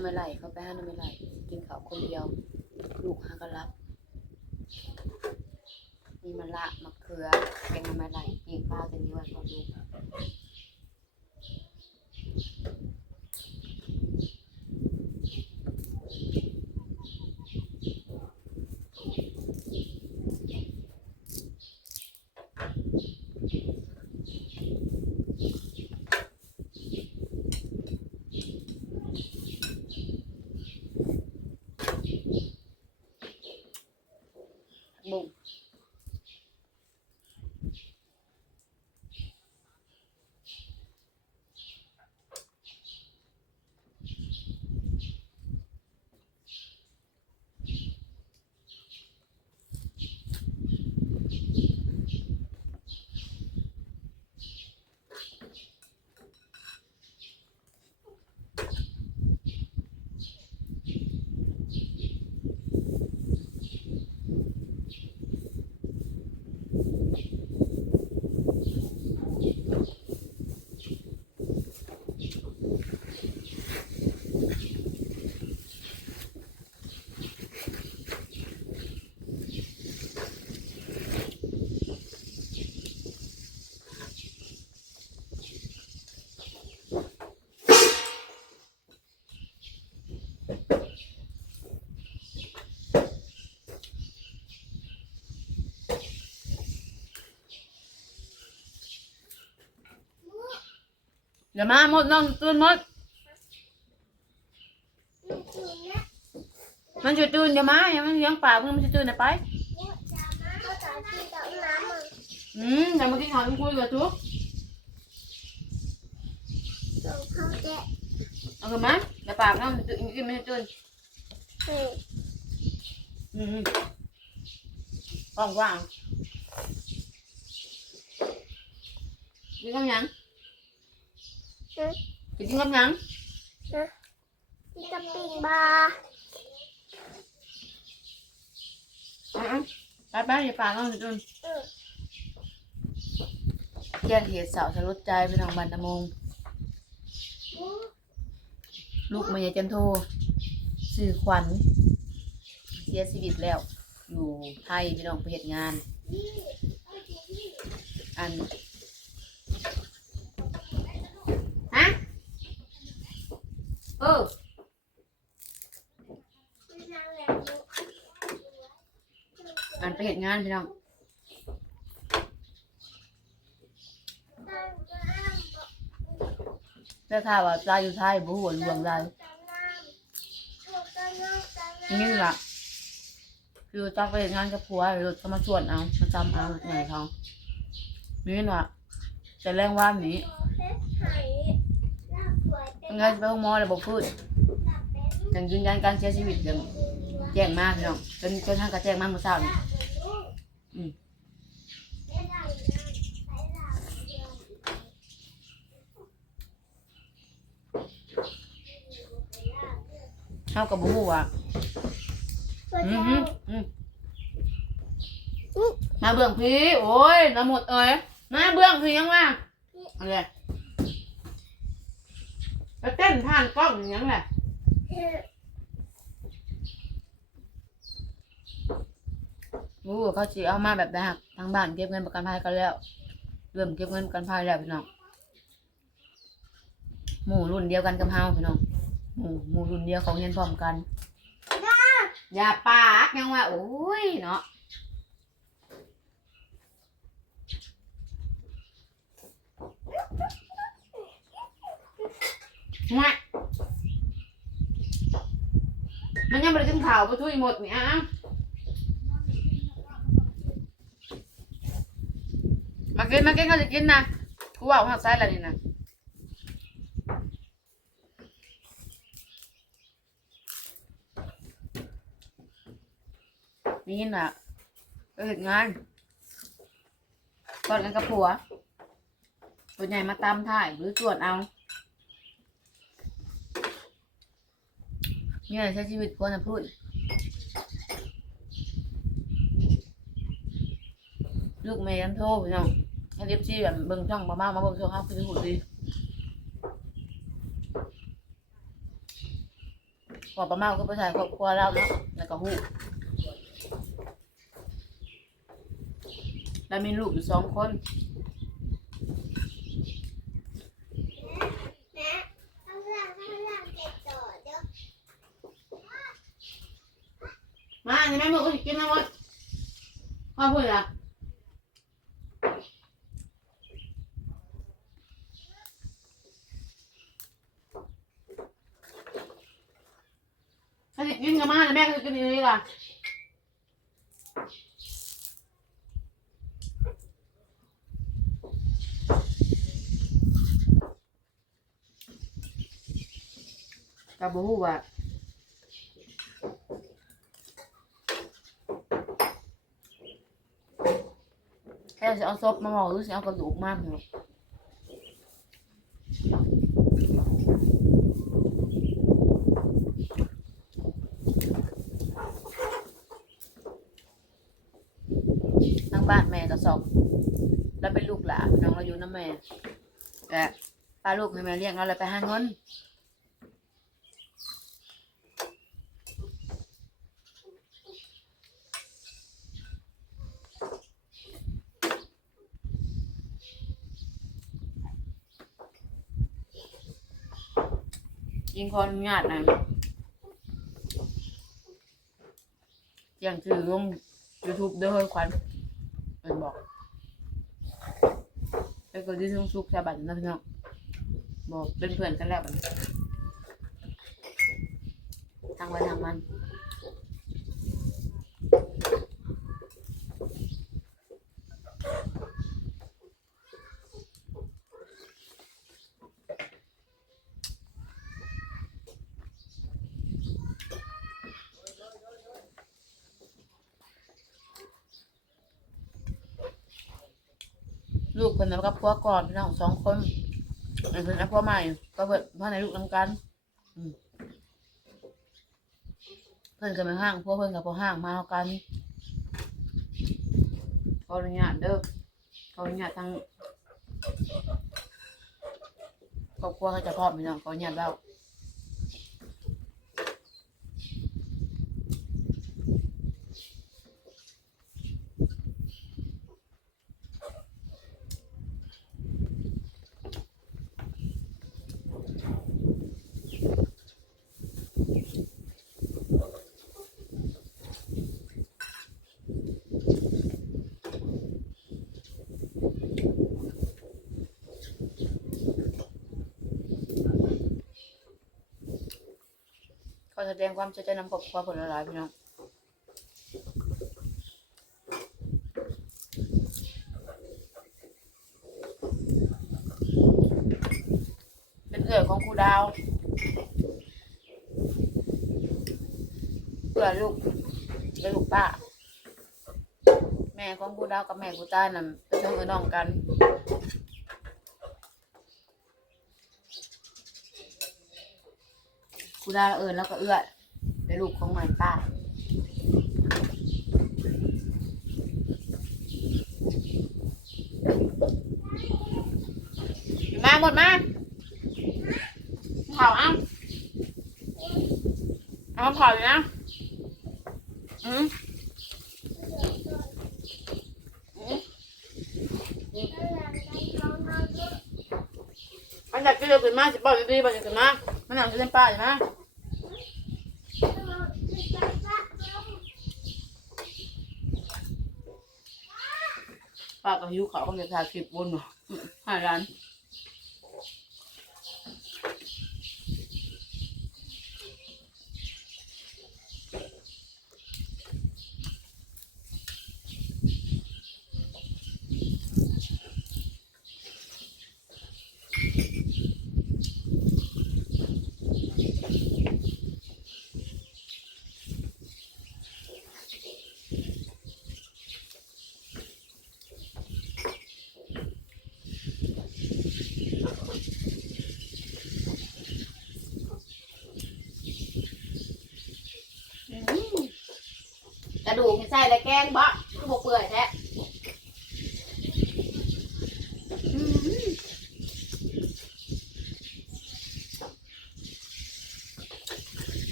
ำไม่ไหลเขาไปห้าน้ำไม่ไหลกินข้าวคนเดียว ลูกหาก็รับมีมะละมะเขือแกงน้ำไม่ไหลปีกปลาตัวนี้ไว้ก็ดูก เดี๋ยวมาหมดน้องตื่นหมดมันจะตื่นเดี๋ยวมาอย่ามันเลี้ยงปลาเพื่อมันจะตื่นนะไปอืมเดี๋ยวมากินข้าวต้องคุยกับทุกเอากันมาเดี๋ยวปากน้องมันตื่นกินไม่ตื่นอืมว่างว่างกินกับหยัง กินกับหยังที่กระปิงบาอะๆไปไปอย่าปากน้องจะตื่นแจ้งเหตุสาวสลดใจไปทางบันตะมง ลูกมายายจันโทสื่อขวัญเสียชีวิตแล้ว อยู่ไทยพี่น้องไปเหตุงาน อัน ฮะ เอออันไปเหตุงานพี่น้องได้าข่าว่าตาอยู่ไทยบ่หัวหลวงได้นี่ล่ะคือต้องไปเหตุงานกับผัวรถก็มาชวนเอามาจำเอาไงเขานี่ล่ะแต่แรงว่านี้ ยังไงไปห้องหมอเลยบอกพูดยังยืนยันการเสียชีวิตยังแจ้งมากพี่น้องจนจนทางกระแจ้งมากเมื่อเช้านี้อืมเท่ากับบูฮู้อะอืมฮึอืมมาเบื้องพี่โอ้ยน้ำหมดเอ้ยมาเบื้องพี่ยังว่าอะไรแล้วเต้ นผ่านกล้องอย่างนั้นแหละโอ้เขาสิเอามาแบบได้หักทางบ้านเก็บเงินประกันภัยกันแล้วเริ่มเก็บเงินประกันภัยแล้วพี่น้องหมู่รุ่นเดียวกันกับเฮาพี่น้องหมู่หมู่รุ่นเดียวของเรียนพร้อมกันอย่าปากยังว่าโอ้ยเนาะ งะมันยังไม่ได้กินข้าวปทุยหมดเนี่ยอะมากินมากินเขาจะกินนะกูว่าหัวไส้อะไรนี่นะนี่น่ะเห็นงานก่อนกันกับผัวตัวใหญ่มาตามถ่ายหรือตรวจเอา เนี่ยใช้ชีวิตควรจะพูดลูกแม่ยันโทรพี่น้องให้เรียบซี่แบบเบิ่งช่องมามามาเบิ่งช่องเฮาคือหูดีพอประมาณก็ไปถ่ายครอบครัวเราเนาะแล้วก็ฮู้แล้วมีลูกอยู่สองคน นะข้างล่างข้างล่างเก็บต่อเด้อ มาเนี่แม่บอกว่าสิกินนะวะพ่อพูดอะถ้าจะกินกับมาแม่ก็จะกินนี้ล่ะกับบูฮูว่า จะเอาซบมาหมอหรือจะเอากระดูกมากเนาะทางบ้านแม่ก็สอบแล้วเป็นลูกหลานน้องเราอยู่น้ำแม่แต่พาลูกให้แม่เลี้ยงเราเลยไปหาเงิน ริงคนอนุญาตนะอย่างคือลง YouTube เด้อควันเป็นบอกเป็นคนที่ทุ่งซุกสาวบ้านนะพี่น้องบอกเป็นเพื่อนกันแล้วบัดนี้ทางไปทางมัน พิ่นนะกับพัวก่อนพี่น้องสองคนอันเพิ่นนับพัวใหม่ ก็เพิ่นพ่อในลูกนำกันเพิ่นกับแม่ห้างพวเพิ่นกับพวห้างมาเอากันขออนุญาตเด้อขออนุญาตทางครอบครัวเขาจะพร้อมพี่น้องขออนุญาตเล่า อแสดงความเสียใจนำครอบครัวผลหลายพี่น้องเป็นเอื้อของครูดาวเพื่อลูกเป็นลูกป้า แม่ของครูดาวกับแม่ครูต้านั่นเป็นน้องเอื้อน้องกัน ครูดาวเอิญแล้วก็เอื้อเป็นลูกของมันป้ามาหมดมาเผาเอาเอามาเผาอยู่นะอืมมันอยากกินเร็วขึ้นมาสิบอกดีๆบอกขึ้นมามันอยากกินป้าใช่ไหม ป้าก็ หิวเขาก็จะถ่ายคลิปวนห้าร้าน กระดูกมีไส้และแกงบะคือบ่เปื่อยแท้อืม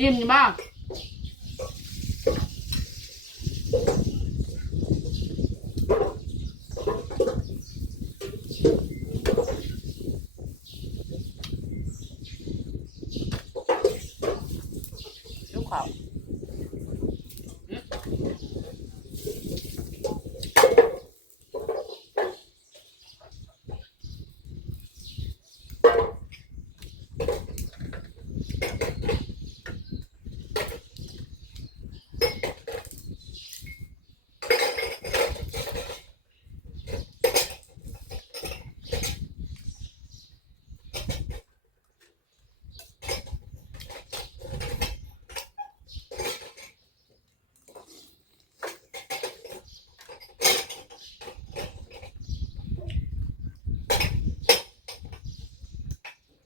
อิ่มอยู่บ้าง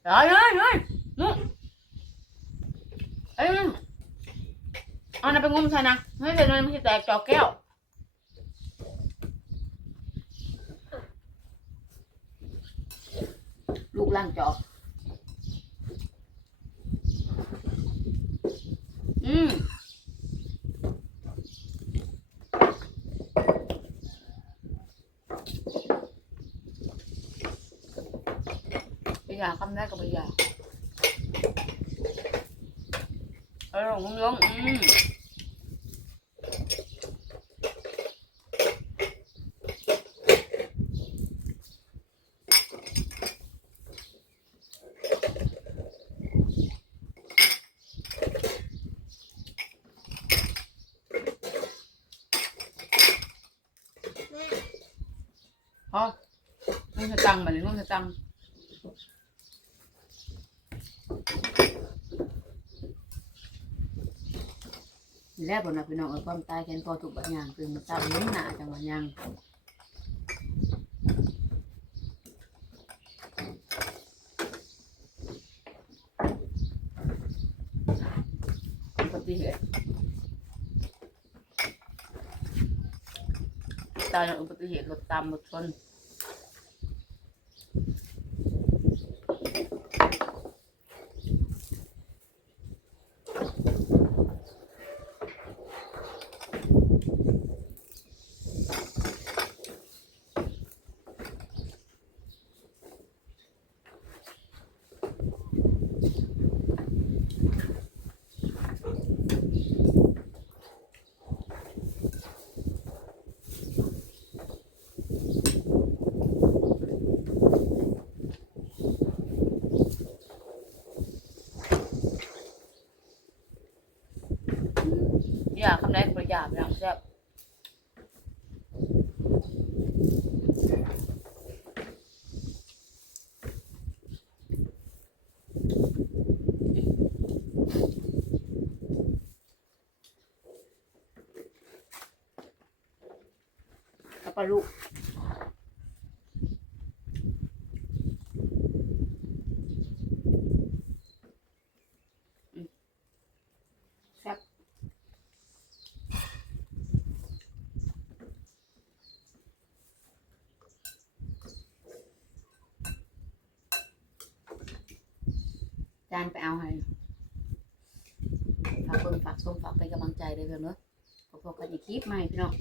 เฮ้ยเฮ้ยเฮ้ยนู่นเอ้ยนู่นเอาน่ะไปงมใส่นะเฮ้ยเดี๋ยวมันจะแตกจอกแก้วลูกล่างจอก อืม ไปอยากคำแรกก็ไปอยาเออลงลงอืมพอนุ่งสตังค์มาเลยนุ่งสตังค์ แรกบนนะพี่น้องเออความตายแค้นพอถูกบัดยางคือมันเศร้าลุ้นหนาจังหวะยังอุบัติเหตุตายในอุบัติเหตุรถตามรถชน อย่าคำแรกประหยาบนะแซ่บแล้วปลาลูกอืมแซ่บ จานไปเอาให้ฝากเบิ่งฝากชมฝากเป็นกำลังใจเลยเพื่อนเนอะพบกันอีกคลิปใหม่พี่น้อง